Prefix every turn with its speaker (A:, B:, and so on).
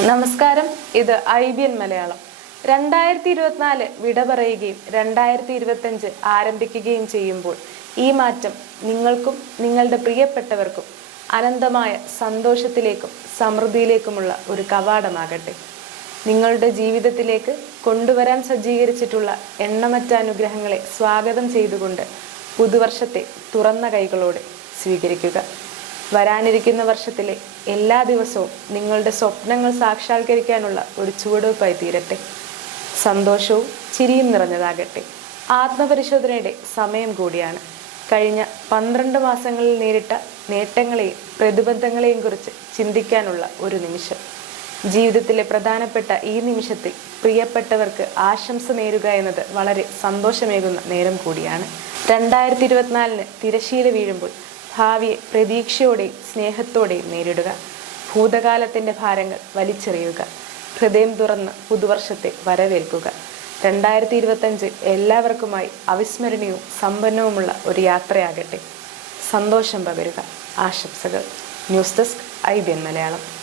A: നമസ്കാരം. ഇത് I B N Malayalam. രണ്ടായിരത്തി ഇരുപത്തിനാല് വിട പറയുകയും രണ്ടായിരത്തി ഇരുപത്തഞ്ച് ആരംഭിക്കുകയും ചെയ്യുമ്പോൾ ഈ മാറ്റം നിങ്ങൾക്കും നിങ്ങളുടെ പ്രിയപ്പെട്ടവർക്കും അനന്തമായ സന്തോഷത്തിലേക്കും സമൃദ്ധിയിലേക്കുമുള്ള ഒരു കവാടമാകട്ടെ. നിങ്ങളുടെ ജീവിതത്തിലേക്ക് കൊണ്ടുവരാൻ സജ്ജീകരിച്ചിട്ടുള്ള എണ്ണമറ്റ അനുഗ്രഹങ്ങളെ സ്വാഗതം ചെയ്തുകൊണ്ട് പുതുവർഷത്തെ തുറന്ന കൈകളോടെ സ്വീകരിക്കുക. വരാനിരിക്കുന്ന വർഷത്തിലെ എല്ലാ ദിവസവും നിങ്ങളുടെ സ്വപ്നങ്ങൾ സാക്ഷാത്കരിക്കാനുള്ള ഒരു ചുവടുവയ്പായി തീരട്ടെ. സന്തോഷവും ചിരിയും നിറഞ്ഞതാകട്ടെ. ആത്മപരിശോധനയുടെ സമയം കൂടിയാണ്. കഴിഞ്ഞ പന്ത്രണ്ട് മാസങ്ങളിൽ നേരിട്ട നേട്ടങ്ങളെയും പ്രതിബന്ധങ്ങളെയും കുറിച്ച് ചിന്തിക്കാനുള്ള ഒരു നിമിഷം. ജീവിതത്തിലെ പ്രധാനപ്പെട്ട ഈ നിമിഷത്തിൽ പ്രിയപ്പെട്ടവർക്ക് ആശംസ നേരുക എന്നത് വളരെ സന്തോഷമേകുന്ന നേരം കൂടിയാണ്. രണ്ടായിരത്തി ഇരുപത്തിനാലിന് തിരശീല വീഴുമ്പോൾ ഭാവിയെ പ്രതീക്ഷയോടെയും സ്നേഹത്തോടെയും നേരിടുക. ഭൂതകാലത്തിന്റെ ഭാരങ്ങൾ വലിച്ചെറിയുക. ഹൃദയം തുറന്ന് പുതുവർഷത്തെ വരവേൽക്കുക. രണ്ടായിരത്തി ഇരുപത്തഞ്ച് എല്ലാവർക്കുമായി അവിസ്മരണീയവും സമ്പന്നവുമുള്ള ഒരു യാത്രയാകട്ടെ. സന്തോഷം പകരുക. ആശംസകൾ. News desk I B N Malayalam.